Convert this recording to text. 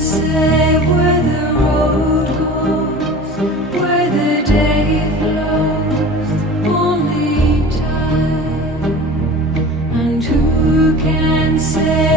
say where the road goes, where the day flows? Only time. And who can say